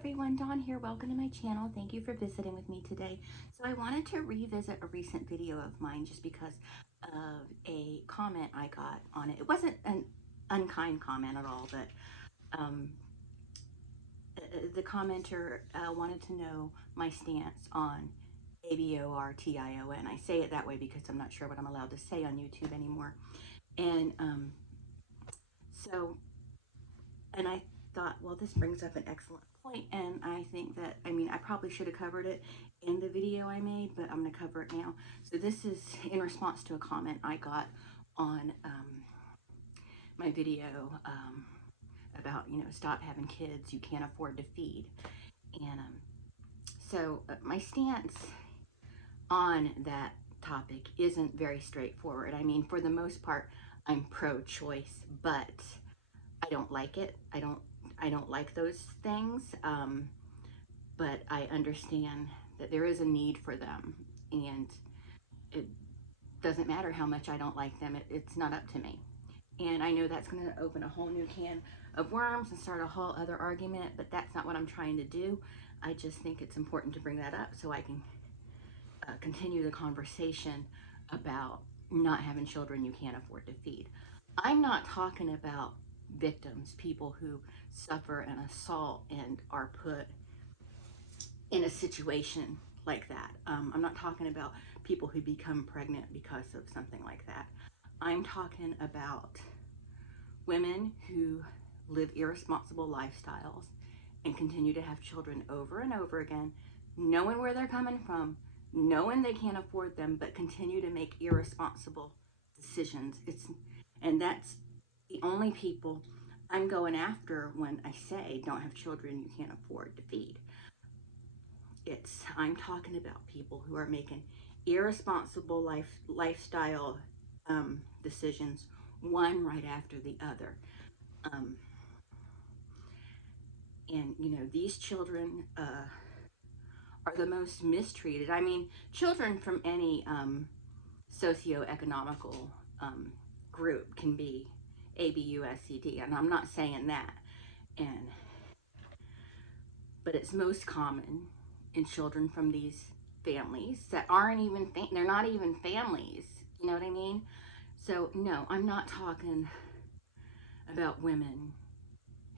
Everyone, Dawn here. Welcome to my channel. Thank you for visiting with me today. So I wanted to revisit a recent video of mine just because of a comment I got on it. It wasn't an unkind comment at all, but um, the commenter wanted to know my stance on abortion. I say it that way because I'm not sure what I'm allowed to say on YouTube anymore. And so, and I thought, well, this brings up an excellent point, and I think that, I probably should have covered it in the video I made, but I'm going to cover it now. So this is in response to a comment I got on my video about, stop having kids you can't afford to feed. And my stance on that topic isn't very straightforward. I mean, for the most part, I'm pro-choice, but I don't like it. I don't like those things, but I understand that there is a need for them, and it doesn't matter how much I don't like them. It's not up to me. And I know that's going to open a whole new can of worms and start a whole other argument, but that's not what I'm trying to do. I just think it's important to bring that up so I can continue the conversation about not having children you can't afford to feed. I'm not talking about victims, people who suffer an assault and are put in a situation like that. I'm not talking about people who become pregnant because of something like that. I'm talking about women who live irresponsible lifestyles and continue to have children over and over again, knowing where they're coming from, knowing they can't afford them, but continue to make irresponsible decisions. And that's the only people I'm going after when I say don't have children you can't afford to feed. I'm talking about people who are making irresponsible lifestyle decisions, one right after the other. And these children are the most mistreated. I mean, children from any socioeconomical group can be ABUSCD, and I'm not saying that. But it's most common in children from these families that aren't even, they're not even families. You know what I mean? So no, I'm not talking about women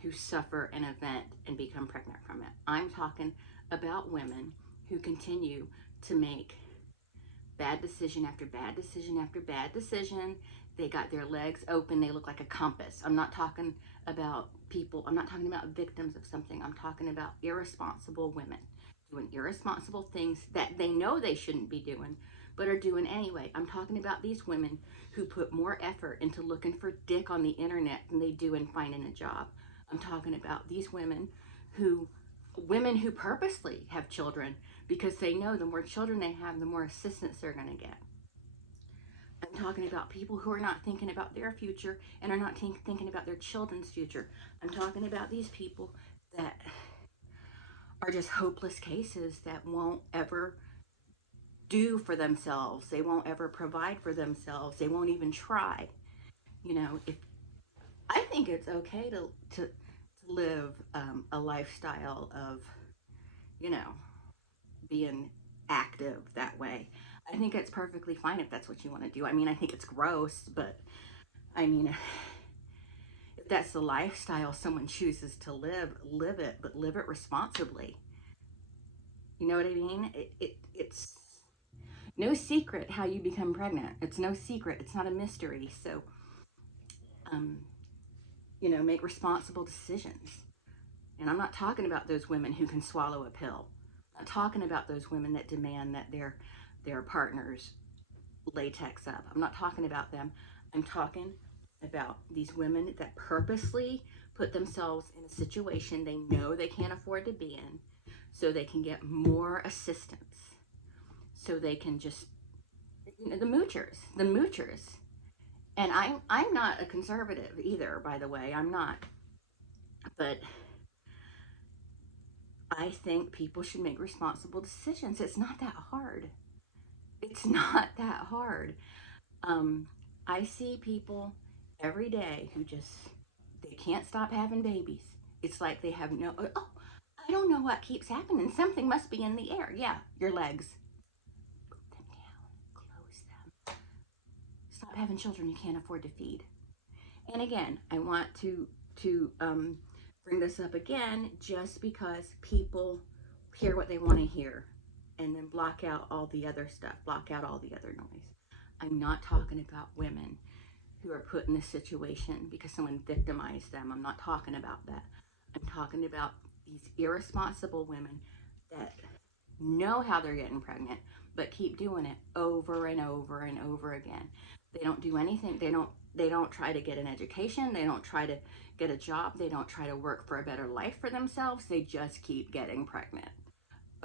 who suffer an event and become pregnant from it. I'm talking about women who continue to make bad decision after bad decision after bad decision. They got their legs open. They look like a compass. I'm not talking about people. I'm not talking about victims of something. I'm talking about irresponsible women doing irresponsible things that they know they shouldn't be doing, but are doing anyway. I'm talking about these women who put more effort into looking for dick on the internet than they do in finding a job. I'm talking about these women who purposely have children because they know the more children they have, the more assistance they're going to get. I'm talking about people who are not thinking about their future and are not thinking about their children's future. I'm talking about these people that are just hopeless cases that won't ever do for themselves. They won't ever provide for themselves. They won't even try. If I think it's okay to live a lifestyle of, being active that way. I think it's perfectly fine if that's what you want to do. I mean, I think it's gross, but I mean, if that's the lifestyle someone chooses to live it, but live it responsibly. You know what I mean? It's no secret how you become pregnant. It's no secret. It's not a mystery. So, make responsible decisions. And I'm not talking about those women who can swallow a pill. I'm not talking about those women that demand that their partners latex up. I'm not talking about them. I'm talking about these women that purposely put themselves in a situation they know they can't afford to be in so they can get more assistance. So they can just, the moochers. And I'm not a conservative either, by the way. I'm not. But I think people should make responsible decisions. It's not that hard. It's not that hard. I see people every day who they can't stop having babies. It's like they have no, oh, I don't know what keeps happening. Something must be in the air. Yeah, your legs. Put them down. Close them. Stop having children you can't afford to feed. And again, I want to bring this up again just because people hear what they want to hear and then block out all the other stuff, block out all the other noise. I'm not talking about women who are put in this situation because someone victimized them. I'm not talking about that. I'm talking about these irresponsible women that know how they're getting pregnant but keep doing it over and over and over again. They don't do anything. They don't try to get an education. They don't try to get a job. They don't try to work for a better life for themselves. They just keep getting pregnant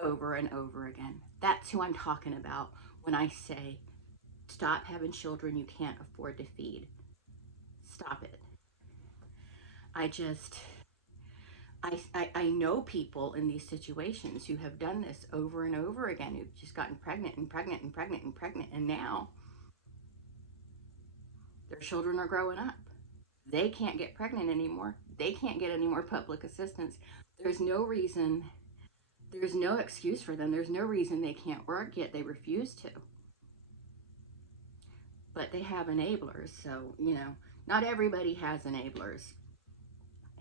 over and over again. That's who I'm talking about when I say stop having children you can't afford to feed. Stop it. I know people in these situations who have done this over and over again, who've just gotten pregnant and pregnant and pregnant and pregnant, and now their children are growing up. They can't get pregnant anymore. They can't get any more public assistance. There's no reason, there's no excuse for them. There's no reason they can't work, yet they refuse to. But they have enablers, so, you know, not everybody has enablers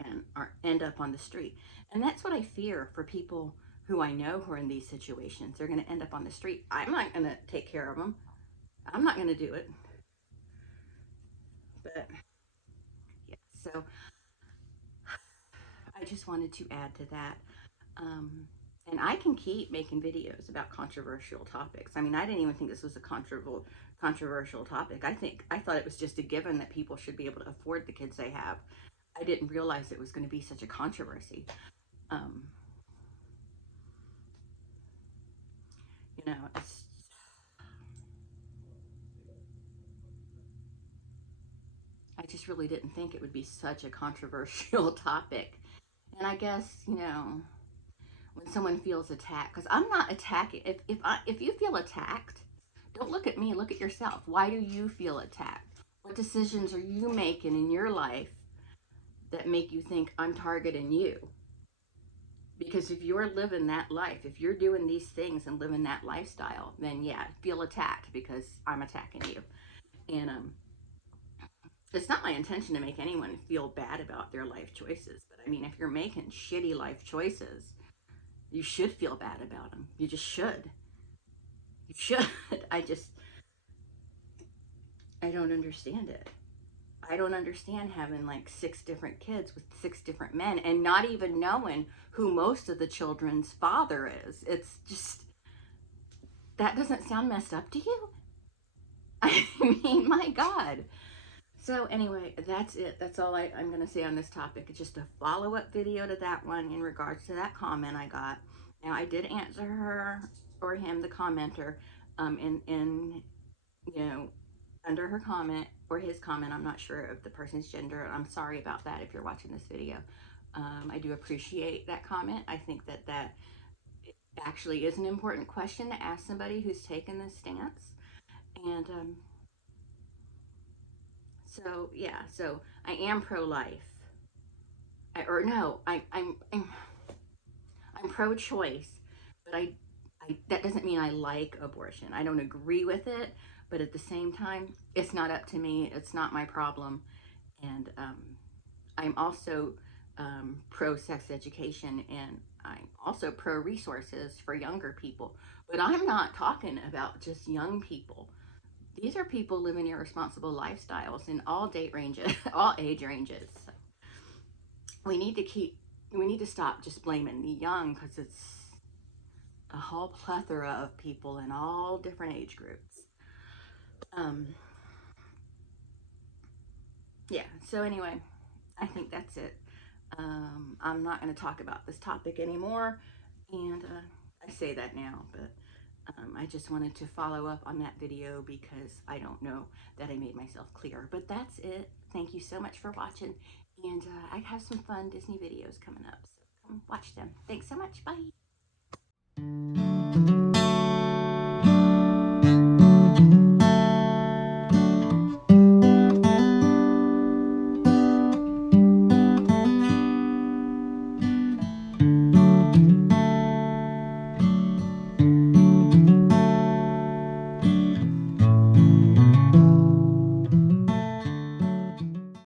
and end up on the street. And that's what I fear for people who I know who are in these situations. They're going to end up on the street. I'm not going to take care of them. I'm not going to do it. But yeah, so I just wanted to add to that. And I can keep making videos about controversial topics. I mean, I didn't even think this was a controversial topic. I thought it was just a given that people should be able to afford the kids they have. I didn't realize it was going to be such a controversy. You know, I just really didn't think it would be such a controversial topic. And I guess, you know, when someone feels attacked, because I'm not attacking. If you feel attacked, don't look at me, look at yourself. Why do you feel attacked? What decisions are you making in your life that make you think I'm targeting you? Because if you're living that life, if you're doing these things and living that lifestyle, then yeah, feel attacked because I'm attacking you. And it's not my intention to make anyone feel bad about their life choices. But I mean, if you're making shitty life choices, you should feel bad about them. You just should. You should. I don't understand it. I don't understand having like 6 different kids with 6 different men and not even knowing who most of the children's father is. It's just, that doesn't sound messed up to you? I mean, my God. So anyway, that's it. That's all I'm going to say on this topic. It's just a follow-up video to that one in regards to that comment I got. Now, I did answer her or him, the commenter, in you know, under her comment or his comment. I'm not sure of the person's gender. I'm sorry about that if you're watching this video. I do appreciate that comment. I think that that actually is an important question to ask somebody who's taken this stance. And so yeah, so I am pro-life. I'm pro-choice, but that doesn't mean I like abortion. I don't agree with it, but at the same time, it's not up to me. It's not my problem. And I'm also pro-sex education, and I'm also pro-resources for younger people. But I'm not talking about just young people. These are people living irresponsible lifestyles in all date ranges, all age ranges. So we need to stop just blaming the young, because it's a whole plethora of people in all different age groups. Yeah, so anyway, I think that's it. I'm not going to talk about this topic anymore, and I say that now, but I just wanted to follow up on that video because I don't know that I made myself clear. But that's it. Thank you so much for watching, and I have some fun Disney videos coming up, so come watch them. Thanks so much. Bye.